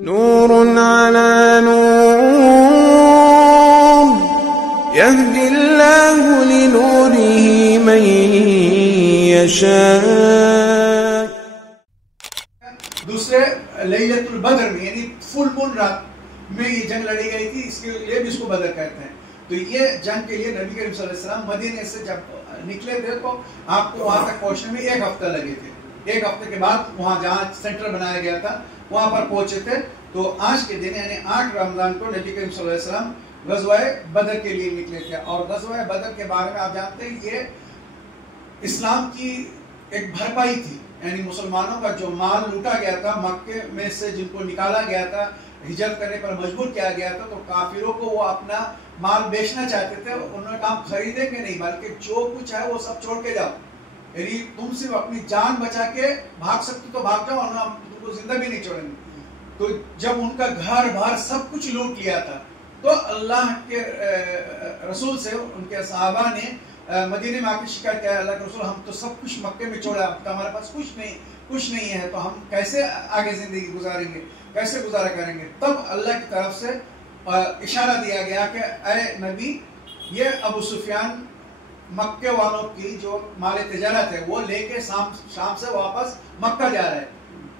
نور على نور يهدي الله لنوره من يشاء. دوسرے لیلۃ البدر میں یعنی فل مون رات میں یہ جنگ لڑی گئی تھی، اس کے لیے بھی اس کو بدر کہتے ہیں. تو یہ جنگ کے لیے نبی کریم صلی اللہ علیہ وسلم مدینے سے جب نکلے تھے تو آپ کو وہاں تک پہنچنے میں 1 ہفتہ لگے تھے. 1 ہفتے کے بعد وہاں جہاں سینٹر بنایا گیا تھا وہاں پر پہنچے تھے. تو آج کے دن یعنی 8 رمضان کو نبی کریم صلی اللہ علیہ وسلم غزوہ بدر کے لیے نکلے تھے. اور غزوہ بدر کے بارے میں آپ جانتے ہیں یہ اسلام کی ایک بھرپائی تھی، یعنی مسلمانوں کا جو مال لوٹا گیا تھا مکے میں سے، جن کو نکالا گیا تھا، ہجرت کرنے پر مجبور کیا گیا تھا، تو کافروں کو وہ اپنا مال بیچنا چاہتے تھے. انہوں نے کہا خریدیں گے نہیں بلکہ جو کچھ ہے وہ سب چھوڑ کے جاؤ، یعنی تم صرف اپنی جان بچا کے بھاگ سکتے تو بھاگ جاؤ، اور ہم تم کو زندہ بھی نہیں چھوڑیں گے. تو جب ان کا گھر بار سب کچھ لوٹ لیا تھا تو اللہ کے رسول سے ان کے صحابہ نے مدینے میں آ کے شکایت کیا، اللہ کے رسول ہم تو سب کچھ مکے میں چھوڑا، اب تو ہمارے پاس کچھ نہیں ہے، تو ہم کیسے آگے زندگی گزاریں گے، کیسے گزارا کریں گے. تب اللہ کی طرف سے اشارہ دیا گیا کہ اے نبی، یہ ابو سفیان مکے والوں کی جو مال تجارت ہے وہ لے کے شام سے واپس مکہ جا رہے ہیں.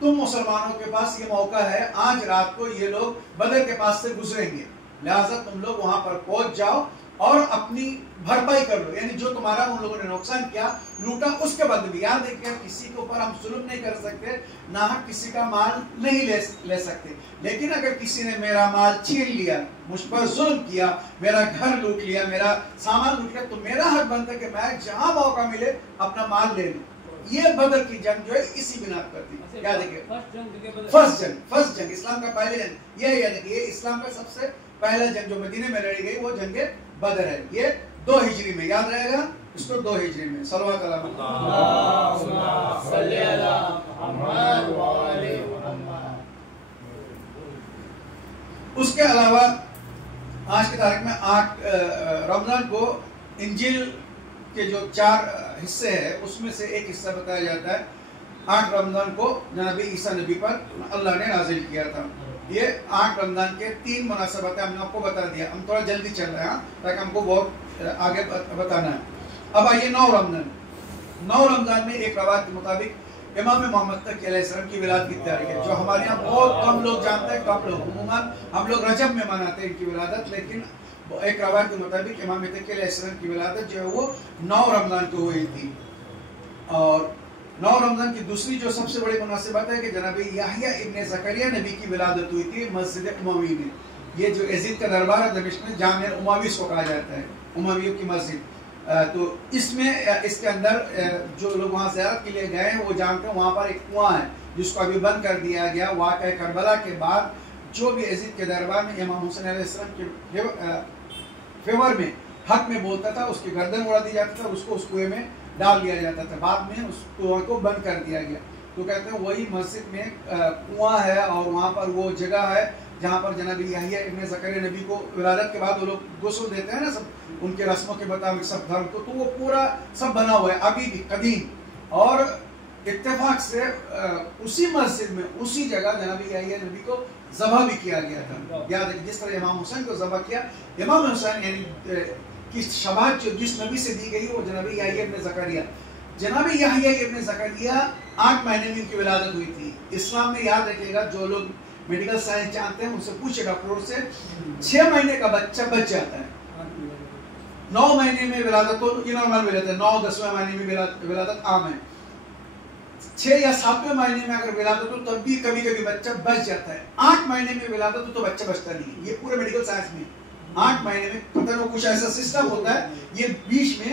تم مسلمانوں کے پاس یہ موقع ہے، آج رات کو یہ لوگ بدر کے پاس سے گزریں گے، لہٰذا تم لوگ وہاں پر پہنچ جاؤ اور اپنی بھرپائی کر لو، یعنی جو تمہارا ان لوگوں نے نقصان کیا لوٹا اس کے بدلے بھی. یاد رکھیے کسی کے اوپر ہم ظلم نہیں کر سکتے، نہ کسی کا مال نہیں لے سکتے، لیکن اگر کسی نے میرا مال چھین لیا، مجھ پر ظلم کیا، میرا گھر لوٹ لیا، میرا سامان لوٹ لیا، تو میرا حق بنتا ہے کہ میں جہاں موقع ملے اپنا مال لے لوں. یہ بدر کی جنگ جو ہے اسی بنا پر تھی. یاد رکھیے فرسٹ جنگ اسلام کا پہلے جنگ یہ ہے. یاد رکھیے اسلام کا سب سے پہلا جنگ جو مدینے میں لڑی گئی وہ جنگ بدر ہے. یہ 2 ہجری میں، یاد رہے گا اس کو 2 ہجری میں. صلوات اللہ صلی علی محمد و آل محمد. اس کے علاوہ آج کی تاریخ میں 8 رمضان کو انجیل کے جو 4 حصے ہیں اس میں سے ایک حصہ بتایا جاتا ہے 8 رمضان کو جناب عیسیٰ نبی پر اللہ نے نازل کیا تھا. یہ 8 رمضان کے 3 مناسبت ہم نے آپ کو بتا دیا. ہم تھوڑا جلدی چل رہے ہیں تاکہ ہم کو بہت آگے بتانا ہے. اب آئیے 9 رمضان میں ایک روایت کے مطابق امام محمد تقی علیہ السلام کی ولادت کی تاریخ ہے، جو ہمارے یہاں بہت کم لوگ جانتے ہیں. کم لوگ عموماً ہم لوگ رجب میں مناتے ہیں ان کی ولادت، لیکن ایک روایت کے مطابق امام تقی علیہ السلام کی ولادت جو ہے وہ 9 رمضان کو ہوئی تھی. اور 9 رمضان کی دوسری جو سب سے بڑی مناسبت ہے کہ جناب یحییٰ ابن زکریا نبی کی ولادت ہوئی تھی مسجد اموی میں. یہ جو یزید کا دربار ہے دمشق میں، جامع اموی کو کہا جاتا ہے، امویوں کی مسجد. تو اس کے اندر جو لوگ وہاں زیارت کے لیے گئے ہیں وہ جانتے ہیں وہاں پر ایک کنواں ہے جس کو ابھی بند کر دیا گیا. واقعہ کربلا کے بعد جو بھی یزید کے دربار میں امام حسین علیہ السلام کے فیور میں حق میں بولتا تھا اس کی گردن اڑا دی جاتی تھا، اس کو اس کنویں میں ڈال دیا جاتا تھا. بعد میں اس کنویں کو بند کر دیا گیا. تو کہتے ہیں وہی مسجد میں کنواں ہے اور وہاں پر وہ جگہ ہے جہاں پر جناب یحییٰ ابن زکریا نبی کو ولادت کے بعد وہ لوگ غسل دیتے ہیں نا، سب ان کے رسموں کے مطابق سب دھرم کو، تو وہ پورا سب بنا ہوا ہے ابھی بھی قدیم. اور اتفاق سے اسی مسجد میں اسی جگہ جناب یحییٰ نبی کو ذبح بھی کیا گیا تھا. یاد ہے جس طرح امام حسین کو ذبح کیا، امام حسین یعنی کی شباہت جو جس نبی سے دی گئی وہ جناب یحییٰ ابن زکریا. جناب یحییٰ ابن زکریا 8 مہینے میں ان کی ولادت ہوئی تھی. اسلام میں یاد رکھیے گا جو لوگ میڈیکل سائنس جانتے ہیں ان سے پوچھے ڈاکٹروں سے 6 مہینے کا بچہ بچ جاتا ہے. 9 مہینے میں ولادت تو یہ نارمل ولادت ہے، 9-10ویں مہینے میں ولادت عام ہے. 6 یا 7ویں مہینے میں اگر ولادت ہو تب بھی کبھی کبھی بچہ بچ جاتا ہے. 8 مہینے میں ولادت ہو تو بچہ بچتا نہیں ہے. یہ پورے میڈیکل سائنس میں 8 مہینے میں پتہ نہیں کچھ ایسا سسٹم ہوتا ہے یہ بیچ میں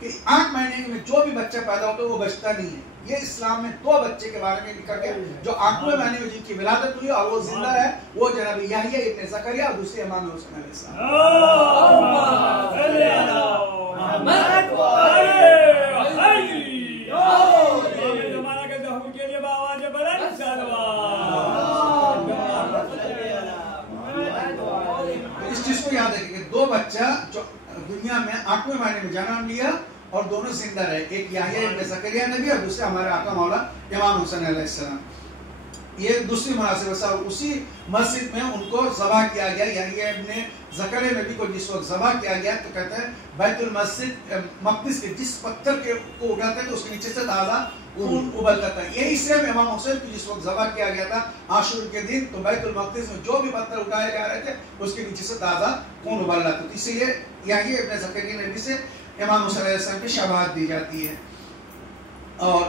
کہ 8 مہینے میں جو بھی بچہ پیدا ہوتا ہے وہ بچتا نہیں ہے. یہ اسلام میں 2 بچے کے بارے میں لکھا گیا جو 8ویں مہینے میں جن کی ولادت ہوئی اور وہ زندہ ہے، وہ جناب یحییٰ ابن زکریا اور دوسرے امام حسین علیہ السلام. اس چیز کو یاد رکھیں کہ 2 بچہ جو دنیا میں 8ویں مہینے میں جنم لیا اور دونوں زندہ رہے، ایک یحییٰ ابن زکریا نبی اور دوسرے ہمارے آقا مولا امام حسین علیہ السلام. یہ دوسری مناسبت سے، اسی مسجد میں ان کو ذبح کیا گیا، یعنی یہ ابن زکریا نبی کو جس وقت ذبح کیا گیا تو کہتے ہیں بیت المسجد مقدس کے جس پتھر کے کو اٹھاتے ہیں تو اس کے نیچے سے تازہ خون ابلتا تھا. یہی سے امام حسین کو جس وقت ذبح کیا گیا تھا عاشور کے دن، تو بیت المقدس میں جو بھی پتھر اٹھائے جا رہے تھے اس کے نیچے سے تازہ خون ابل رہا تھا. اسی لیے یہی ابن زکریا نبی سے امام حسین علیہ السلام کی شباہت دی جاتی ہے. اور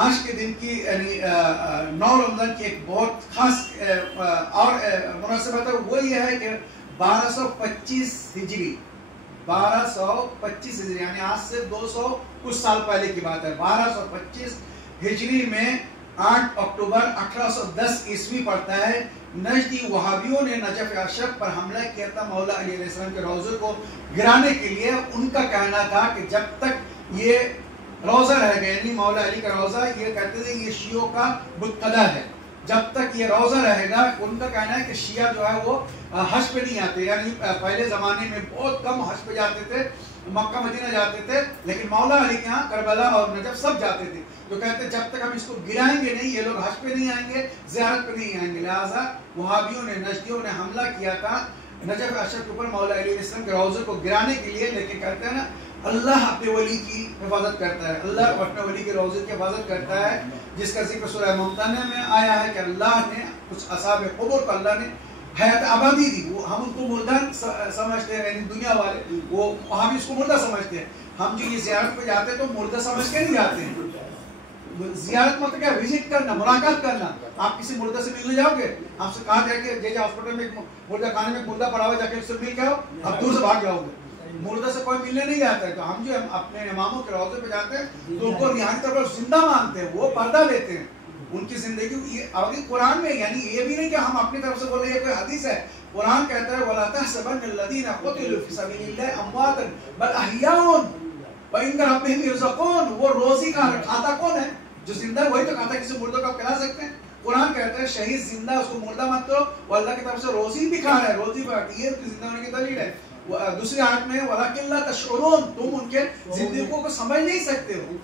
آج کے دن کی یعنی 9 رمضان کی ایک بہت خاص اور مناسبت ہے، وہ یہ ہے کہ 1225 ہجری 1225 ہجری یعنی آج سے 200 کچھ سال پہلے کی بات ہے. 1225 ہجری میں 8 اکتوبر 1810 عیسوی پڑتا ہے، نجدی وہابیوں نے نجف اشرف پر حملہ کیا تھا مولا علی علیہ السلام کے روضے کو گرانے کے لیے. ان کا کہنا تھا کہ جب تک یہ روزہ رہ گیا، یعنی مولا علی کا روزہ، یہ کہتے تھے یہ شیعوں کا بتقدہ ہے، جب تک یہ روزہ رہے گا. ان کا کہنا ہے کہ شیعہ جو ہے وہ حج پہ نہیں آتے، یعنی پہلے زمانے میں بہت کم حج پہ جاتے تھے، مکہ مدینہ جاتے تھے، لیکن مولا علی کے ہاں کربلا اور نجف سب جاتے تھے. تو کہتے جب تک ہم اس کو گرائیں گے نہیں، یہ لوگ حج پہ نہیں آئیں گے، زیارت پہ نہیں آئیں گے. لہٰذا وہابیوں نے، نجدیوں نے حملہ کیا تھا نجف اشرف کے اوپر مولا علی علیہ السلام کے روزے کو گرانے کے لیے. لیکن کہتے ہیں نا اللہ اپنے ولی کی حفاظت کرتا ہے، اللہ اپنے ولی کے روزے کی حفاظت کرتا ہے، جس کا ذکر سورہ ممتحنہ میں آیا ہے کہ اللہ نے کچھ اصحاب قبر کو اللہ نے حیات آبادی دی. وہ ہم ان کو مردہ سمجھتے ہیں، یعنی دنیا والے وہ ہم اس کو مردہ سمجھتے ہیں. ہم جو یہ زیارت پہ جاتے ہیں تو مردہ سمجھ کے نہیں جاتے ہیں. زیارت مطلب کیا؟ وزٹ کرنا، ملاقات کرنا. آپ کسی مردہ سے ملنے جاؤ گے، آپ سے کہا جائے کہ ہاسپٹل میں مردہ خانے میں مردہ پڑا ہوا، جا کے اس سے مل کے آؤ، آپ دور سے بھاگ جاؤ گے. مردہ سے کوئی ملنے نہیں جاتا ہے. تو ہم جو اپنے اماموں کے روضے پہ جاتے ہیں تو ان کو نہایت طور پر زندہ مانتے ہیں، وہ پردہ لیتے ہیں ان کی زندگی. اور قرآن میں یعنی یہ بھی نہیں کہ ہم اپنی طرف سے بول رہے ہیں، یہ کوئی حدیث ہے. قرآن کہتا ہے وَلَا تَحْسَبَنَّ الَّذِينَ قُتِلُوا فِي سَبِيلِ اللَّهِ أَمْوَاتًا بَلْ أَحْيَاءٌ وَعِندَ رَبِّهِمْ يُرْزَقُونَ. وہ روزی کا کھاتا کون ہے؟ جو زندہ ہے وہی تو کھاتا ہے. کسی مردوں کو آپ کھلا سکتے ہیں؟ قرآن کہتا ہے شہید زندہ، اس کو مردہ مت کرو، وہ اللہ کی طرف سے روزی بھی کھا رہا ہے، روزی بڑھتی ہے، اس کی زندہ ہونے کی دلیل ہے. دوسری آیت میں وَلَكِنْ لَا تَشْعُرُونَ، تم ان کے زندگیوں کو سمجھ نہیں سکتے ہو.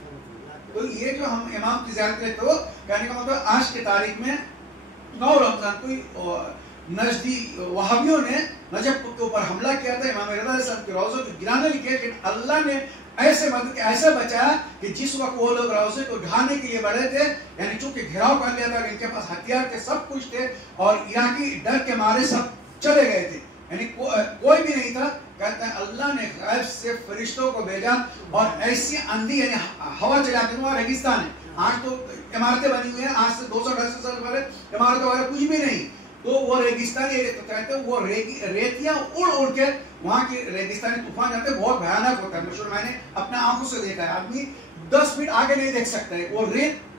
تو یہ جو ہم امام کی زیارت کرتے ہو، کہنے کا مطلب آج کی تاریخ میں 9 رمضان کو نجدی وہابیوں نے نجف کے اوپر حملہ کیا تھا، امام رضا علیہ السلام کے روزے کو گرانے لگے. لیکن اللہ نے ایسے مدد کہ ایسا بچایا کہ جس وقت وہ لوگ روزے کو ڈھانے کے لیے بڑھے تھے، یعنی چونکہ گھراؤ کر لیا تھا، ان کے پاس ہتھیار کے سب کچھ تھے اور عراقی ڈر کے مارے سب چلے گئے تھے، یعنی کوئی بھی نہیں تھا. کہتے ہیں اللہ نے غیب سے فرشتوں کو بھیجا اور ایسی اندھی یعنی ہوا چلاتے ہیں. ریگستان ہے، آج تو عمارتیں بنی ہوئی ہیں، آج سے 200-250 سال پہلے عمارتیں وغیرہ کچھ بھی نہیں. تو وہ ریگستانی کہتے ہیں وہ ریتیاں اڑ اڑ کے وہاں کی ریگستانی طوفان جاتے ہیں، بہت بھیانک ہوتا ہے. مشہور میں نے اپنے آنکھوں سے دیکھا ہے، آدمی 10 فٹ آگے نہیں دیکھ سکتا ہے. وہ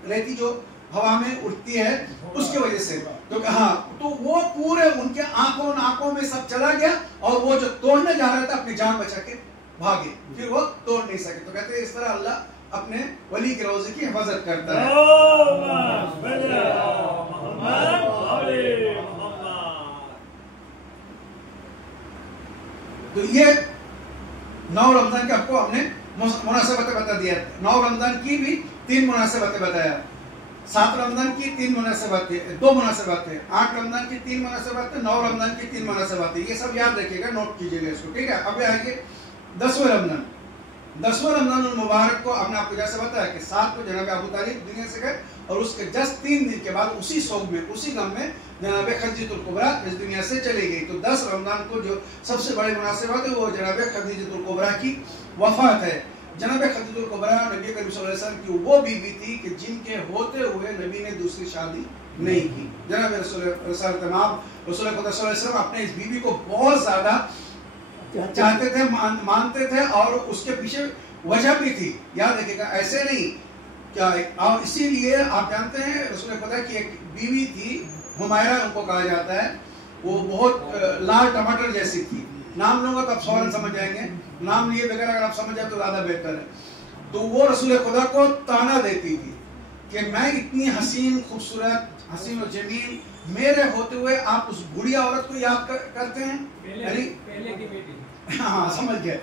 ریتی جو ہوا میں اٹھتی ہے اس کی وجہ سے. تو ہاں، تو وہ پورے ان کے آنکھوں میں سب چلا گیا اور وہ جو توڑنے جا رہا تھا اپنی جان بچا کے بھاگے، پھر وہ توڑ نہیں سکے. تو کہتے ہیں اس طرح اللہ اپنے ولی کے روزے کی حفاظت کرتا ہے. تو یہ 9 رمضان کے آپ کو ہم نے مناسبتیں بتا دیا. 9 رمضان کی بھی 3 مناسبتیں بتایا، 7 رمضان کی 3 مناسبتیں، 2 مناسبتیں، 8 رمضان کی 3 مناسبتیں، 9 رمضان کی 3 مناسبتیں. یہ سب یاد رکھیے گا، نوٹ کیجیے گا اس کو، ٹھیک ہے. اب آئیے 10ویں رمضان. 10واں رمضان المبارک کو ہم نے آپ کو جیسے بتایا کہ 7 کو جناب ابو طالب دنیا سے گئے اور اس کے جسٹ 3 دن کے بعد اسی سوگ میں، اسی غم میں جناب خدیجہ الکبریٰ اس دنیا سے چلی گئی. تو 10 رمضان کو جو سب سے بڑی مناسبت ہے وہ جناب خدیجہ الکبریٰ کی وفات ہے. جناب خدیجہ الکبریٰ نبی کریم صلی اللہ علیہ وسلم کی وہ بیوی تھی کہ جن کے ہوتے ہوئے نبی نے دوسری شادی نہیں کی. جناب رسول خدا صلی اللہ علیہ وسلم اپنے اس بیوی کو بہت زیادہ چاہتے تھے، مانتے تھے، اور اس کے پیچھے وجہ بھی تھی. یاد رکھیے گا، ایسے نہیں کیا. اور اسی لیے آپ جانتے ہیں رسول خدا کی ایک بیوی تھی حمیرہ ان کو کہا جاتا ہے، وہ بہت لال ٹماٹر جیسی تھی. نام لوں گا تو آپ فوراً سمجھ جائیں گے، نام لیے بغیر اگر آپ سمجھ جائیں تو زیادہ بہتر ہے. تو وہ رسول خدا کو تانا دیتی تھی کہ میں اتنی حسین خوبصورت، حسین و جمیل میرے ہوتے ہوئے آپ اس بڑھیا عورت کو یاد کرتے ہیں. ہاں سمجھ گئے.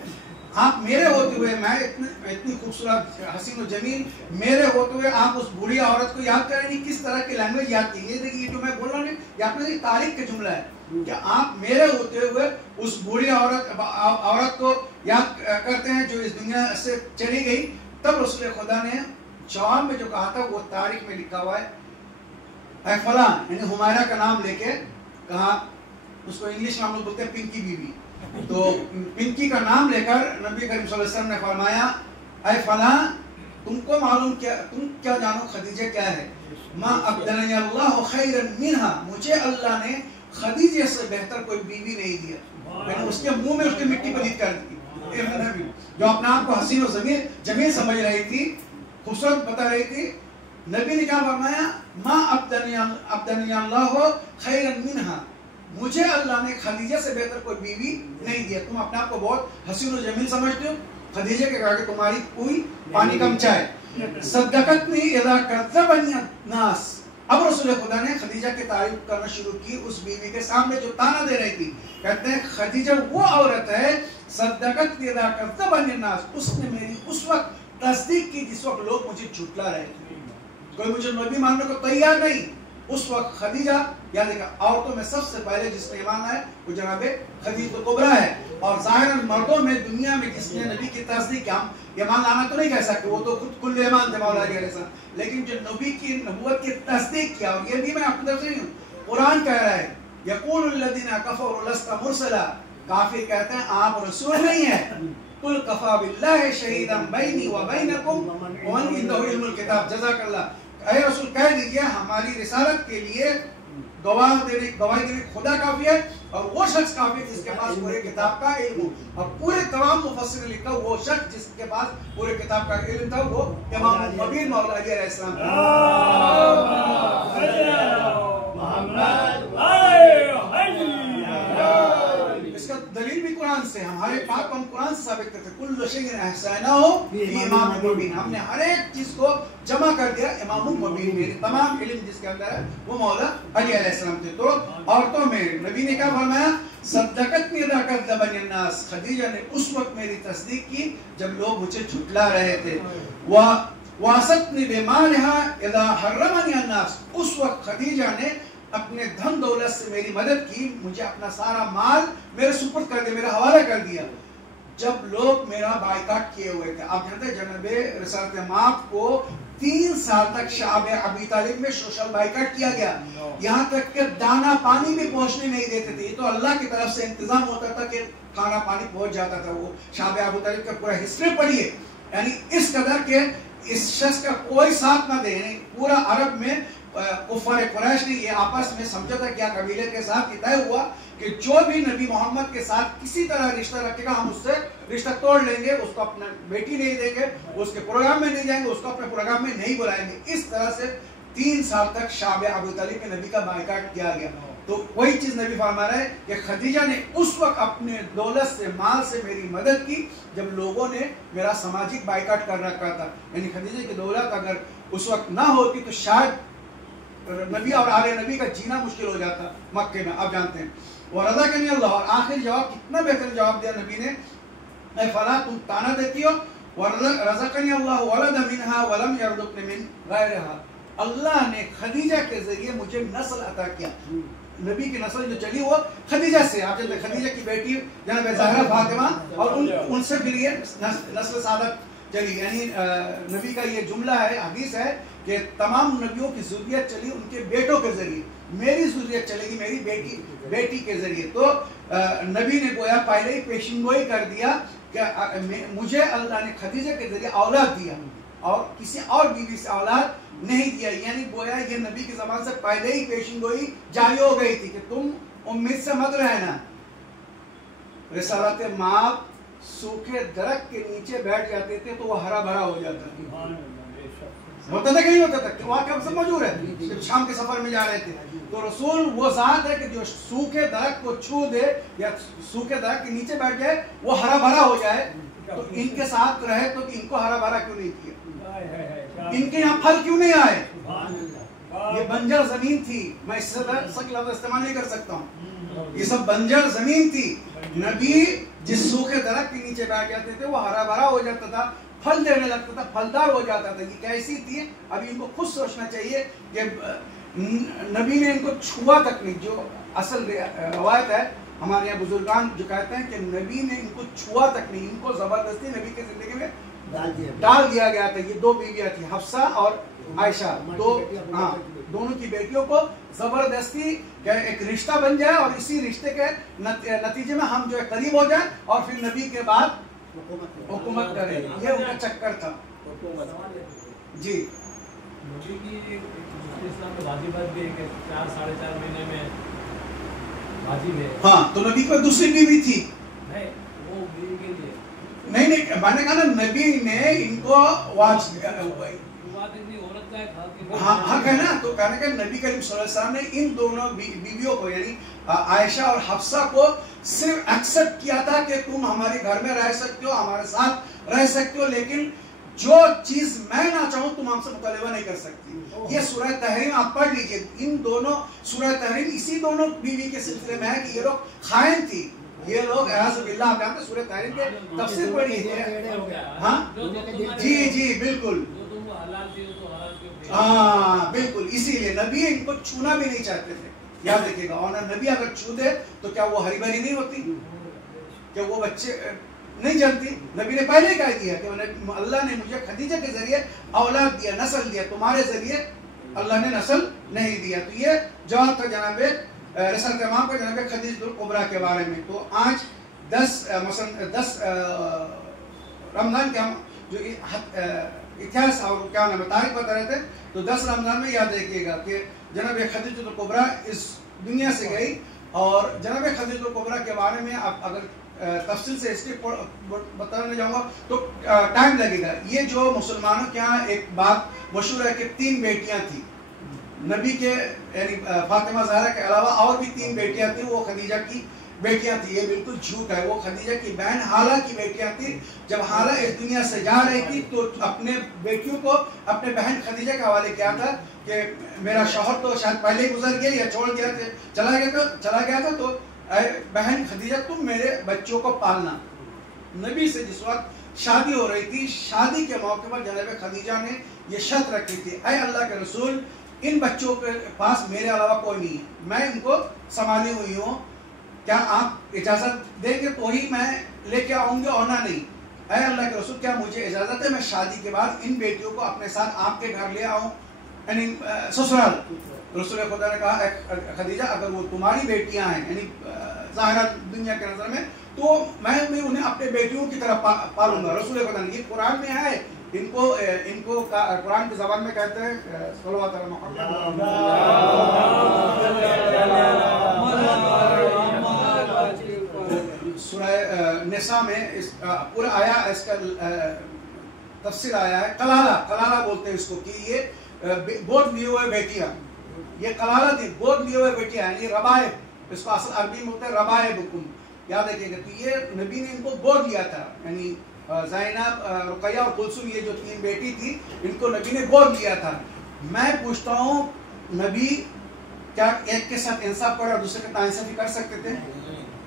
آپ میرے ہوتے ہوئے، میں اتنی خوبصورت حسین و جمیل میرے ہوتے ہوئے آپ اس بوڑھی عورت کو یاد کریں گے. کس طرح کی لینگویج یاد کی. یہ دیکھیے جو میں بول رہا ہوں یہ آپ نے تاریخ کا جملہ ہے کہ آپ میرے ہوتے ہوئے اس بوڑھی عورت کو یاد کرتے ہیں جو اس دنیا سے چلی گئی. تب رسول خدا نے جواب میں جو کہا تھا وہ تاریخ میں لکھا ہوا ہے. اے فلاں، یعنی ہمارا کا نام لے کے کہا. اس کو انگلش میں ہم لوگ بولتے ہیں پنکی بی بی. تو پنکی کا نام لے کر نبی کریم صلی اللہ علیہ وسلم نے فرمایا اے فلاں، تم کو معلوم کیا، تم کیا جانو خدیجہ کیا ہے؟ ما ابدلنی اللہ خیرا منہا، مجھے اللہ نے خدیجہ سے بہتر کوئی بیوی نہیں دیا. میں نے اس کے منہ میں اس کی مٹی پلید کر دی. جو اپنے آپ کو حسین و جمیل سمجھ رہی تھی، خوبصورت بتا رہی تھی، نبی نے کیا فرمایا؟ ما ابدلنی اللہ خیرا منہا، مجھے اللہ نے خدیجہ سے بہتر کوئی بیوی نہیں دیا. تم اپنے آپ کو بہت حسین و جمیل سمجھتے ہو، خدیجہ کے کہا کہ تمہاری کوئی پانی کم چائے. صدقتنی اذا کذبنی الناس. اب رسول خدا نے خدیجہ کی تعریف کرنا شروع کی اس بیوی کے سامنے جو تانا دے رہی تھی. کہتے ہیں خدیجہ وہ عورت ہے صدقتنی اذا کذبنی الناس، اس نے میری اس وقت تصدیق کی جس وقت لوگ مجھے جھٹلا رہے تھے. کوئی مجھے نبی ماننے کو تیار نہیں. اس وقت خدیجہ، یاد رکھا عورتوں میں سب سے پہلے جس نے ایمان آیا وہ جناب خدیجہ کبریٰ ہے. اور ظاہراً مردوں میں دنیا میں جس نے نبی کی تصدیق کیا، ہم ایمان لانا تو نہیں کہہ سکتے، وہ تو خود کل ایمان تھے مولا علیہ السلام، لیکن جو نبی کی نبوت کی تصدیق کیا. اور یہ بھی میں اپنی طرف سے نہیں ہوں، قرآن کہہ رہا ہے یقول الذین کفروا لست مرسلا، کافر کہتے ہیں آپ رسول نہیں ہیں. قل کفی باللہ شہیدا بینی و بینکم ومن عندہ علم الکتاب. جزاک اللہ. اے رسول کہہ دیجئے ہماری رسالت کے لیے گواہی دینے خدا کافی ہے اور وہ شخص کافی ہے جس کے پاس پورے کتاب کا علم ہو. اور پورے تمام مفسرین نے لکھا وہ شخص جس کے پاس پورے کتاب کا علم تھا وہ امام المبین مولا علی علیہ السلام تھا. اس کا دلیل بھی قرآن سے، ہمارے پاک ہم قرآن سے ثابت کرتے ہیں کل شیء احصیناہ فی امام مبین. ہم نے ہر ایک چیز کو جمع کر دیا امام مبین. میرے تمام علم جس کے اندر ہے وہ مولا علی علیہ السلام تھے. تو عورتوں میں نبی نے کیا فرمایا؟ صدقتنی اذا کذبنی الناس، خدیجہ نے اس وقت میری تصدیق کی جب لوگ مجھے جھٹلا رہے تھے. واستنی بمالہا اذا حرمنی الناس، اس وقت خدیجہ نے اپنے دھن دولت سے میری مدد کی، مجھے اپنا سارا مال میرے سپرد کر دیا، میرا حوالہ کر دیا جب لوگ میرا بائیکاٹ کیے ہوئے تھے. آپ جانتے ہیں جناب رسالت مآب کو 3 سال تک شعب ابی طالب میں سوشل بائیکاٹ کیا گیا، یہاں تک کہ دانا پانی بھی پہنچنے نہیں دیتے تھے. یہ تو اللہ کی طرف سے انتظام ہوتا تھا کہ کھانا پانی پہنچ جاتا تھا. وہ شعب ابی طالب کا پورا ہسٹری پڑھیے، یعنی اس قدر کہ اس شخص کا کوئی ساتھ نہ دے. یعنی پورا عرب میں کفار قریش نے یہ آپس میں سمجھوتا کیا قبیلے کے ساتھ طے ہوا کہ جو بھی نبی محمد کے ساتھ کسی طرح رشتہ رکھے گا ہم اس سے رشتہ توڑ لیں گے، اس کو اپنا بیٹی نہیں دیں گے، اس کے پروگرام میں نہیں جائیں گے، اس کو اپنے پروگرام میں نہیں بلائیں گے. اس طرح سے 3 سال تک شعب ابو طالب کے نبی کا بائیکاٹ کیا گیا. تو وہی چیز نبی فرما رہا ہے کہ خدیجہ نے اس وقت اپنے دولت سے مال سے میری مدد کی جب لوگوں نے میرا سماجک بائیکاٹ کر رکھا تھا. یعنی خدیجہ کی دولت اگر اس وقت نہ ہوتی تو شاید نبی اور آل نبی کا جینا مشکل ہو جاتا مکے میں. آپ جانتے ہیں وَرَزَقَنِيَ اللَّهُ. اور آخری جواب کتنا بہترین جواب دیا نبی نے. اے فلاں تم تانا دیتی ہو، وَرَزَقَنِيَ اللَّهُ وَلَدَ مِنْهَا وَلَمْ يَرْزُقْنِ مِنْ غَيْرِهَا. اللہ نے خدیجہ کے ذریعے مجھے نسل عطا کیا. نبی کی نسل جو چلی وہ خدیجہ سے. آپ جانتے ہیں خدیجہ کی بیٹی جناب زہرا فاطمہ اور ان سے پھر یہ نسل سعادت چلی. یعنی نبی کا یہ جملہ ہے، حدیث ہے کہ تمام نبیوں کی ذریت چلی ان کے بیٹوں کے ذریعے، میری ذریت چلے گی میری بیٹی کے ذریعے. تو نبی نے گویا پہلے ہی پیشنگوئی کر دیا کہ مجھے اللہ نے خدیجہ کے ذریعے اولاد دیا اور کسی اور بیوی سے اولاد نہیں دیا. یعنی گویا یہ نبی کی زبان سے پہلے ہی پیشنگوئی جاری ہو گئی تھی کہ تم امید سے مت رہنا. رسالت مآب سوکھے درخت کے نیچے بیٹھ جاتے تھے تو وہ ہرا بھرا ہو جاتا تھا. ہوتا تھا کہ نہیں ہوتا تھا؟ کہ واقعہ سب موجود ہے. جب شام کے سفر میں جا رہے تھے تو رسول وہ ذات ہے کہ جو سوکھے درخت کو چھو دے یا سوکھے درخت کے نیچے بیٹھ جائے وہ ہرا بھرا ہو جائے. تو ان کے ساتھ رہے تو ان کو ہرا بھرا کیوں نہیں کیا؟ ان کے یہاں پھل کیوں نہیں آئے؟ یہ بنجر زمین تھی، میں اس سے سخت لفظ استعمال نہیں کر سکتا ہوں، یہ سب بنجر زمین تھی. نبی جس سوکھے درخت کے نیچے بیٹھ جاتے تھے وہ ہرا بھرا ہو جاتا تھا، پھل دینے لگتا تھا، پھلدار ہو جاتا تھا. یہ کیسی تھی؟ ابھی ان کو خود سوچنا چاہیے کہ نبی نے ان کو چھوا تک نہیں. جو اصل روایت ہے ہمارے یہاں بزرگان جو کہتے ہیں کہ نبی نے ان کو چھوا تک نہیں، ان کو زبردستی نبی کی زندگی میں ڈال دیا گیا تھا. یہ دو بیویاں تھیں، حفصہ اور عائشہ، دونوں کی بیٹیوں کو زبردستی کہ ایک رشتہ بن جائے اور اسی رشتے کے نتیجے میں ہم جو ہے قریب ہو جائیں اور پھر نبی کے بعد حکومت کریں. یہ ان کا چکر تھا. جی نبی کی اسلام میں واجبات بھی ہے کہ 4-4.5 مہینے میں واجب ہے. ہاں، تو نبی کو دوسری بیوی تھی. نہیں، وہ بیوی کے لیے نہیں میں نے کہا نا نبی نے ان کو حق ہے نا. تو کہنے کہ نبی کریم صلی اللہ علیہ وسلم نے ان دونوں بیویوں کو یعنی عائشہ اور حفصہ کو صرف ایکسپٹ کیا تھا کہ تم ہمارے گھر میں رہ سکتے ہو، ہمارے ساتھ رہ سکتے ہو، لیکن جو چیز میں نہ چاہوں تم ہم سے مطالبہ نہیں کر سکتی. یہ سورہ تحریم آپ پڑھ لیجئے. ان دونوں سورہ تحریم اسی دونوں بیوی کے سلسلے میں ہے کہ یہ لوگ خائن تھی. یہ لوگ اعوذ باللہ آپ جانتے سورہ تحریم کے تفسیر پڑھی ہے. ہاں جی بالکل. ہاں بالکل. اسی لیے نبی ان کو چھونا بھی نہیں چاہتے تھے. یاد رکھیے گا. اور نبی اگر چھو دے تو کیا وہ ہری بھری نہیں ہوتی؟ کہ وہ بچے نہیں جانتی؟ نبی نے پہلے ہی کہہ دیا کہ اللہ نے مجھے خدیجہ کے ذریعے اولاد دیا، نسل دیا، تمہارے ذریعے اللہ نے نسل نہیں دیا. تو یہ جواب تھا جناب رسالت امام کو جناب خدیجہ الکبریٰ کے بارے میں. تو آج 10 رمضان کے ہم جو اتہاس اور کیا نام ہے تاریخ بتا رہے تھے، تو 10 رمضان میں یاد رکھیے گا کہ جناب خدیجہ الکبریٰ اس دنیا سے گئی. اور جناب خدیجہ الکبریٰ کے بارے میں آپ اگر تفصیل سے ہسٹری بتانے جاؤں گا تو ٹائم لگے گا. یہ جو مسلمانوں کے ہاں ایک بات مشہور ہے کہ 3 بیٹیاں تھیں نبی کے، یعنی فاطمہ زہرا کے علاوہ اور بھی 3 بیٹیاں تھیں، وہ خدیجہ کی بیٹیاں تھیں. یہ بالکل جھوٹ ہے. وہ خدیجہ کی بہن حالہ کی بیٹیاں تھیں. جب حالہ اس دنیا سے جا رہی تھی تو اپنے بیٹیوں کو اپنے بہن خدیجہ کے حوالے کیا تھا کہ میرا شوہر تو شاید پہلے ہی گزر گیا یا چھوڑ گیا چلا گیا تھا، تو اے بہن خدیجہ تم میرے بچوں کو پالنا. نبی سے جس وقت شادی ہو رہی تھی، شادی کے موقع پر جناب خدیجہ نے یہ شرط رکھی تھی، اے اللہ کے رسول ان بچوں کے پاس میرے علاوہ کوئی نہیں ہے، میں ان کو سنبھالی ہوئی ہوں، کیا آپ اجازت دیں گے تو ہی میں لے کے آؤں گے اور نہ نہیں. اے اللہ کے رسول کیا مجھے اجازت ہے میں شادی کے بعد ان بیٹیوں کو اپنے ساتھ آپ کے گھر لے آؤں، یعنی سسرال. رسول خدا نے کہا اے خدیجہ اگر وہ تمہاری بیٹیاں ہیں یعنی ظاہرہ دنیا کے نظر میں، تو میں انہیں اپنے بیٹیوں کی طرح پالوں گا. رسول خدا نے، یہ قرآن میں ہے. ان کو قرآن کی زبان میں کہتے ہیں صلوات علی محمد. سورہ نساء میں پورا آیا اس کا تفسیر آیا ہے. کلالہ بولتے ہیں اس کو کہ یہ گود لیے ہوئے بیٹیاں، یہ کلالہ تھی، گود لیے ہوئے بیٹیاں یعنی ربائب. اس کو اصل عربی میں ہوتا ہے ربائبکم. یاد رکھیے گا. تو یہ نبی نے ان کو گود لیا تھا، یعنی زینب، رقیہ اور کلثوم، یہ جو 3 بیٹی تھی ان کو نبی نے گود لیا تھا. میں پوچھتا ہوں نبی کیا ایک کے ساتھ انصاف کرے اور دوسرے کے ناانصافی کر سکتے تھے؟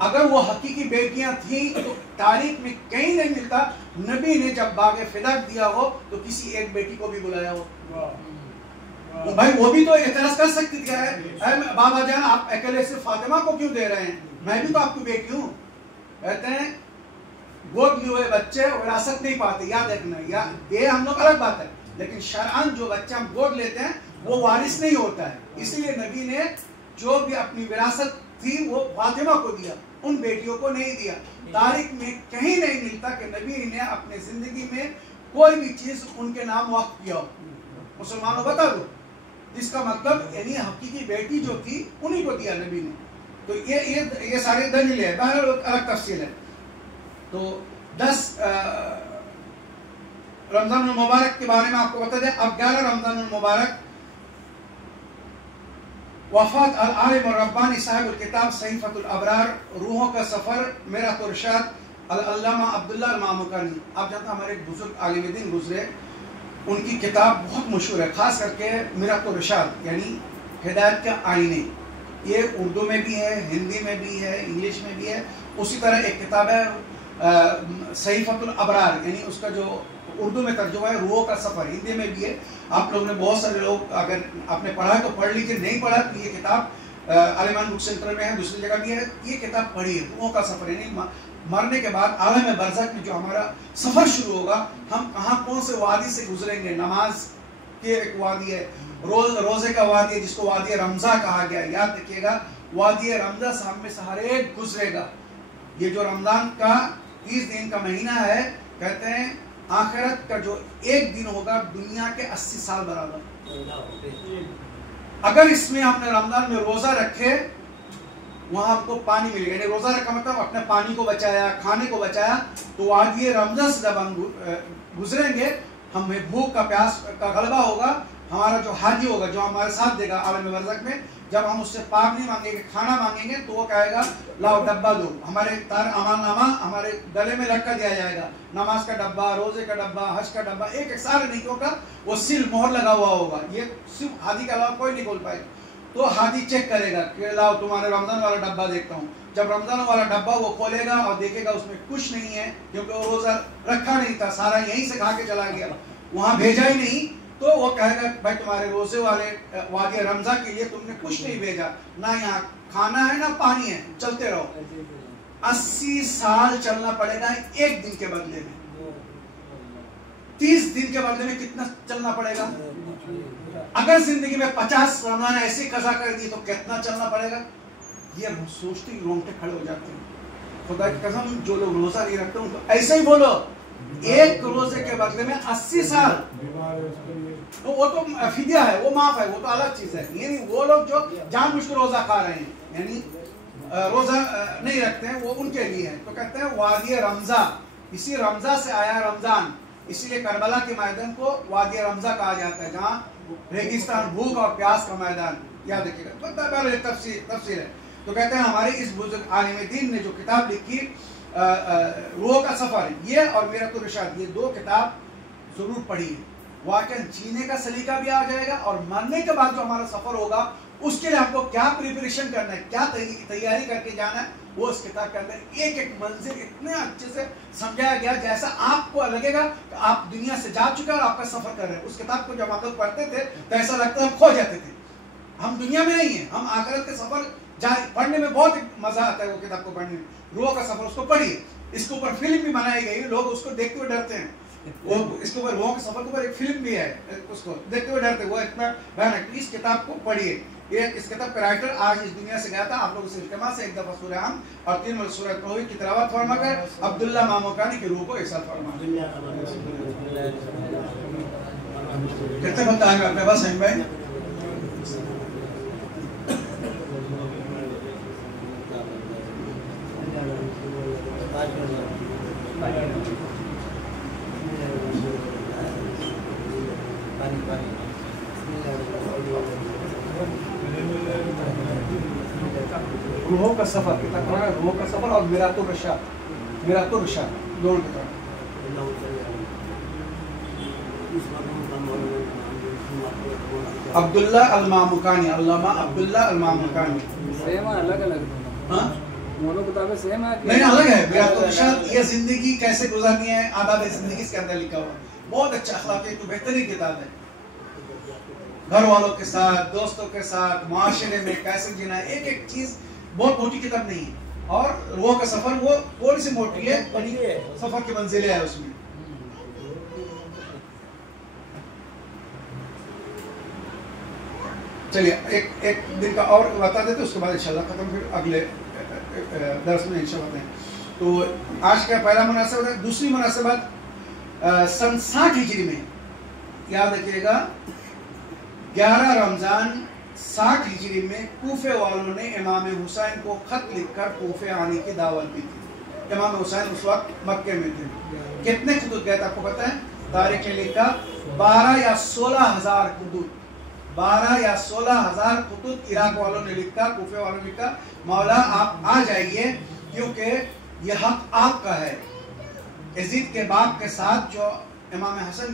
اگر وہ حقیقی بیٹیاں تھیں تو تاریخ میں کہیں نہیں ملتا نبی نے جب باغ فدق دیا ہو تو کسی ایک بیٹی کو بھی بلایا ہو. بھائی وہ بھی تو اعتراض کر سکتی تھی، بابا جان آپ اکیلے سے فاطمہ کو کیوں دے رہے ہیں، میں بھی تو آپ کی بیٹی ہوں. کہتے ہیں گود لیے ہوئے بچے وراثت نہیں پاتے. یاد رکھنا، یا یہ ہم لوگ الگ بات ہے، لیکن شرعاً جو بچہ ہم گود لیتے ہیں وہ وارث نہیں ہوتا ہے. اس لیے نبی نے جو بھی اپنی وراثت تھی وہ فاطمہ کو دیا، ان بیٹیوں کو نہیں دیا. تاریخ میں کہیں نہیں ملتا کہ نبی نے اپنی زندگی میں کوئی بھی چیز ان کے نام وقف کیا ہو. مسلمانوں بتا دو، اس کا مطلب یعنی حقیقی بیٹی جو تھی انہی کو دیا نبی نے. تو یہ سارے دلیل ہے، بہرحال الگ تفصیل ہے. تو 10 رمضان المبارک کے بارے میں آپ کو بتا دیں. اب 11 رمضان المبارک وفات العالم الربانی صاحب الکتاب صحیفۃ الابرار، روحوں کا سفر، میرات الرشاد، العلامہ عبداللہ المامکانی. آپ جانتے ہیں ہمارے ایک بزرگ عالم دین گزرے ان کی کتاب بہت مشہور ہے، خاص کر کے میرات الرشاد یعنی ہدایت کے آئینے. یہ اردو میں بھی ہے، ہندی میں بھی ہے، انگلش میں بھی ہے. اسی طرح ایک کتاب ہے صحیفۃ الابرار، یعنی اس کا جو اردو میں ترجمہ ہے روحوں کا سفر، ہندی میں بھی ہے. آپ لوگوں نے بہت سارے لوگ اگر آپ نے پڑھا تو پڑھ لیجیے، نہیں پڑھا تو یہ کتاب عالمان بک سینٹر میں ہے، دوسری جگہ بھی ہے. یہ کتاب پڑھیے، روحوں کا سفر یعنی مرنے کے بعد عالم برزخ میں جو ہمارا سفر شروع ہوگا، ہم کہاں کون سے وادی سے گزریں گے. نماز کے ایک وادی ہے، روزے کا وادی ہے جس کو وادی رمضا کہا گیا. یاد رکھیے گا وادی رمضا سے ہم میں سے ہر ایک گزرے گا. یہ جو رمضان کا 30 دن کا مہینہ ہے، کہتے ہیں آخرت کا جو ایک دن ہوگا دنیا کے 80 سال برابر. اگر اس میں ہم نے رمضان میں روزہ رکھے، وہاں ہم کو پانی ملے گا. یعنی روزہ رکھا مطلب اپنے پانی کو بچایا، کھانے کو بچایا. تو وادی رمضان سے جب ہم گزریں گے، ہمیں بھوک کا پیاس کا غلبہ ہوگا. ہمارا جو حاجی ہوگا، جو ہمارے ساتھ دے گا عالم برزخ میں، جب ہم اس سے پاک نہیں مانگیں گے، کھانا مانگیں گے، تو وہ کہے گا لاؤ ڈبہ دو. ہمارے امان نامہ ہمارے گلے میں لٹکا دیا جائے گا. نماز کا ڈبہ، روزے کا ڈبہ، حج کا ڈبہ، ایک سارے نیکیوں کا وہ سیل مہر لگا ہوا ہوگا. یہ صرف ہادی کے علاوہ کوئی نہیں کھول پائے. تو ہادی چیک کرے گا کہ لاؤ تمہارے رمضان والا ڈبہ دیکھتا ہوں. جب رمضان والا ڈبہ وہ کھولے گا اور دیکھے گا اس میں کچھ نہیں ہے، کیونکہ وہ روزہ رکھا نہیں تھا، سارا یہیں سے کھا کے چلا گیا، وہاں بھیجا ہی نہیں. تو وہ کہے گا بھائی تمہارے روزے والے وادی رمضا کے لیے تم نے کچھ نہیں بھیجا، نہ یہاں کھانا ہے نہ پانی ہے، چلتے رہو. 80 سال چلنا پڑے گا ایک دن کے بدلے میں. 30 دن کے بدلے میں کتنا چلنا پڑے گا؟ اگر زندگی میں 50 رمضان ایسے قضا کر دی تو کتنا چلنا پڑے گا؟ یہ سوچتے ہی رونگٹے کھڑے ہو جاتے ہیں. خدا کی قسم جو لوگ روزہ نہیں رکھتے ان کو ایسے ہی بولو، ایک روزے کے بدلے میں 80 سال. وہ تو فدیہ ہے، وہ معاف ہے، وہ تو الگ چیز ہے. یعنی وہ لوگ جو جان بوجھ کے روزہ کھا رہے ہیں، یعنی روزہ نہیں رکھتے ہیں، وہ ان کے لیے ہے. تو کہتے ہیں وادی رمضا، اسی رمضا سے آیا رمضان. اسی لیے کربلا کے میدان کو وادی رمضا کہا جاتا ہے، جہاں ریگستان، بھوک اور پیاس کا میدان. یاد رکھیے گا، تفسیر ہے. تو کہتے ہیں ہمارے اس بزرگ عالم دین نے جو کتاب لکھی روح کا سفر، یہ اور میرات الرشاد، یہ 2 کتاب ضرور پڑھی. واقعا جینے کا سلیقہ بھی آ جائے گا، اور مرنے کے بعد جو ہمارا سفر ہوگا اس کے لیے ہم کو کیا پریپریشن کرنا ہے، کیا تیاری کر کے جانا ہے، وہ اس کتاب کے اندر ایک ایک منزل اتنے اچھے سے سمجھایا گیا جیسا آپ کو لگے گا کہ آپ دنیا سے جا چکے اور آپ کا سفر کر رہے ہیں. اس کتاب کو جب ہم لوگ پڑھتے تھے تو ایسا لگتا ہے ہم کھو جاتے تھے. ہم دنیا میں نہیں ہیں، ہم آخرت کے سفر پڑھنے میں بہت مزہ آتا ہے. وہ کتاب کو پڑھنے میں، روح کا سفر، اس کو پڑھیے. اس کے اوپر فلم بھی بنائی گئی، لوگ اس کو دیکھتے ہوئے ڈرتے ہیں. وہ اس کے اوپر روح کے سفر کے اوپر ایک فلم بھی ہے، اس کو دیکھتے ہوئے ڈرتے. وہ اتنا بھیانک. اس کتاب کو پڑھیے. اس کتاب کا رائٹر آج اس دنیا سے گیا تھا. آپ لوگ اسے اجتماع سے ایک دفعہ سورہ ہم اور 3 مرتبہ سورہ توحید کی تلاوت فرما کر عبداللہ ماموکانی کی روح کو ایک ساتھ فرما. کتنے بندہ آئے گا اپنے پاس ہیں بھائی؟ روحوں کا سفر کتاب پڑھا ہے، روحوں کا سفر اور میرات الرشاد دونوں کتاب. عبداللہ الماموکانی، علامہ عبداللہ الماموکانی. سیم ہے، الگ الگ. ہاں دونوں کتابیں سیم ہے. نہیں الگ ہے. میرات الرشاد یہ زندگی کیسے گزارنی ہے، آداب زندگی اس کے اندر لکھا ہوا ہے. بہت اچھا اخلاقی تو بہترین کتاب ہے. گھر والوں کے ساتھ، دوستوں کے ساتھ، معاشرے میں کیسے جینا ہے، ایک ایک چیز. بہت موٹی کتاب نہیں ہے. اور روح کا سفر وہ تھوڑی سی موٹی ہے، بڑی سفر کی منزلیں ہیں اس میں. چلیے ایک دن کا اور بتا دیتے، اس کے بعد انشاءاللہ ختم، پھر اگلے درس میں انشاءاللہ. تو آج کا پہلا مناسبت ہے. دوسری مناسبت سن 60 ہجری میں، یاد رکھیے گا 11 رمضان 60 ہجری میں کوفے والوں نے امام حسین کو خط لکھ کر کوفے آنے کی دعوت دی تھی. امام حسین اس وقت مکے میں تھے. کتنے خطوط گئے تھے آپ کو پتہ ہے؟ تاریخ نے لکھا 12 یا 16 ہزار خطوط. 12 یا 16 ہزار خطوط عراق والوں نے لکھا، کوفے والوں نے لکھا مولا آپ آ جائیے کیونکہ یہ حق آپ کا ہے. یزید کے باپ کے ساتھ جو امام حسن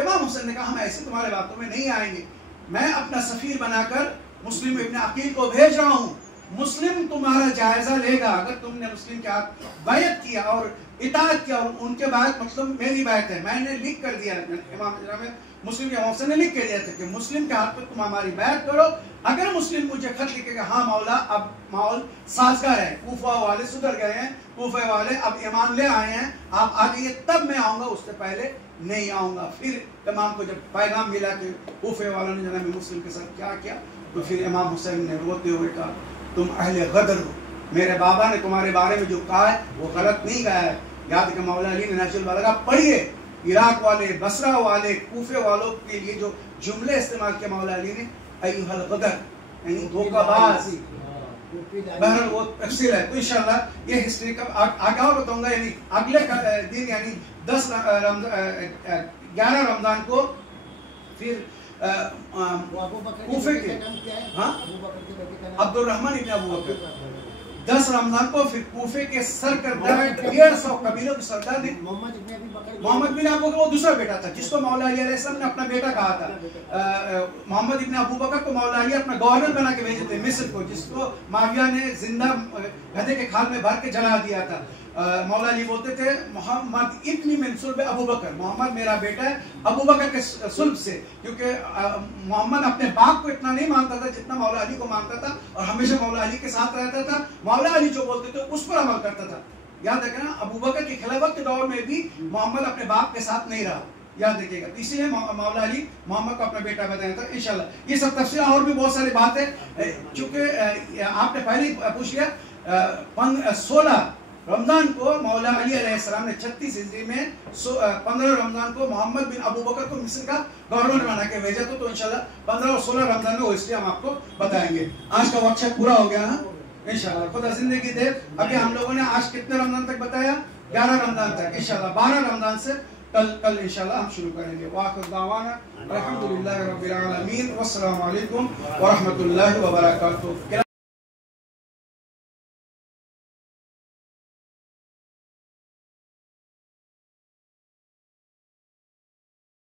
امام حسین نے کہا ہم ایسے تمہارے باتوں میں نہیں آئیں گے، میں اپنا سفیر بنا کر مسلم ابن عقیل کو بھیج رہا ہوں، مسلم تمہارا جائزہ لے گا، اگر تم نے مسلم کے ہاتھ بیعت کیا اور اطاعت کیا، اور ان کے بعد مطلب میری بیعت ہے، میں نے لکھ کر دیا، امام مسلم کے حسین نے لکھ کے دیا تھا کہ مسلم کے ہاتھ پہ تم ہماری بیعت کرو، اگر مسلم مجھے خط لکھے گا ہاں مولا اب ماحول سازگار ہے، کوفہ والے سدھر گئے ہیں، کوفہ والے اب ایمان لے آئے ہیں، آپ آ جائیے تب میں آؤں گا، اس سے پہلے نہیں آؤں گا۔ پھر امام کو جب پیغام ملا کہ کوفہ والوں نے جناب مسلم کے ساتھ کیا کیا، تو پھر امام حسین نے روتے ہوئے کہا تم اہل غدر ہو، میرے بابا نے تمہارے بارے میں جو کہا ہے وہ غلط نہیں کہا ہے۔ یاد کہ مولا علی نے نہج البلاغہ پڑھیے، عراق والے، بصرہ والے، کوفے والوں کے لیے جو جملے استعمال کیا مولا علی نے، ایھا الغدر، یعنی دھوکہ باز۔ بہرحال وہ تفصیل ہے، تو انشاءاللہ یہ ہسٹری کا آگے اور بتاؤں گا، یعنی اگلے دن یعنی 11 رمضان کو پھر کوفے کے عبد الرحمن ابن ابو بکر، 10 رمضان کو پھر کوفے کے سرکردہ 150 قبیلوں کے سردار نے محمد بن ابو بکر، وہ دوسرا بیٹا تھا جس کو مولا علی علیہ السلام نے اپنا بیٹا کہا تھا۔ محمد ابن ابو بکر کو مولا علی اپنا گورنر بنا کے بھیجے تھے مصر کو، جس کو معاویہ نے زندہ گدھے کے کھال میں بھر کے جلا دیا تھا۔ مولا علی بولتے تھے محمد ابن من صلب ابو بکر، محمد میرا بیٹا ہے ابو بکر کے صلب سے، کیونکہ محمد اپنے باپ کو اتنا نہیں مانتا تھا جتنا مولا علی کو مانتا تھا، اور ہمیشہ مولا علی کے ساتھ رہتا تھا، مولا علی جو بولتے تھے اس پر عمل کرتا تھا۔ یاد رکھیں نا، ابو بکر کے خلافت کے دور میں بھی محمد اپنے باپ کے ساتھ نہیں رہا، یاد رکھیے گا، اسی لیے مولا علی محمد کو اپنا بیٹا بتایا تھا۔ انشاءاللہ یہ سب تفصیل اور بھی بہت ساری بات ہے، چونکہ آپ نے پہلے ہی پوچھ لیا، 16 رمضان کو مولا علی علیہ السلام نے 36 ہجری میں 15 رمضان کو محمد بن ابو بکر کو مصر کا گورنر بنا کے بھیجا تو انشاءاللہ 15 اور 16 رمضان میں وہ ہسٹری ہم آپ کو بتائیں گے۔ آج کا وقت شاید پورا ہو گیا نا انشاءاللہ، خدا زندگی دے۔ ابھی ہم لوگوں نے آج کتنے رمضان تک بتایا؟ 11 رمضان تک، انشاءاللہ 12 رمضان سے کل انشاءاللہ ہم شروع کریں گے۔ وآخر دعوانا الحمدللہ رب العالمین، والسلام علیکم ورحمۃ اللہ وبرکاتہ۔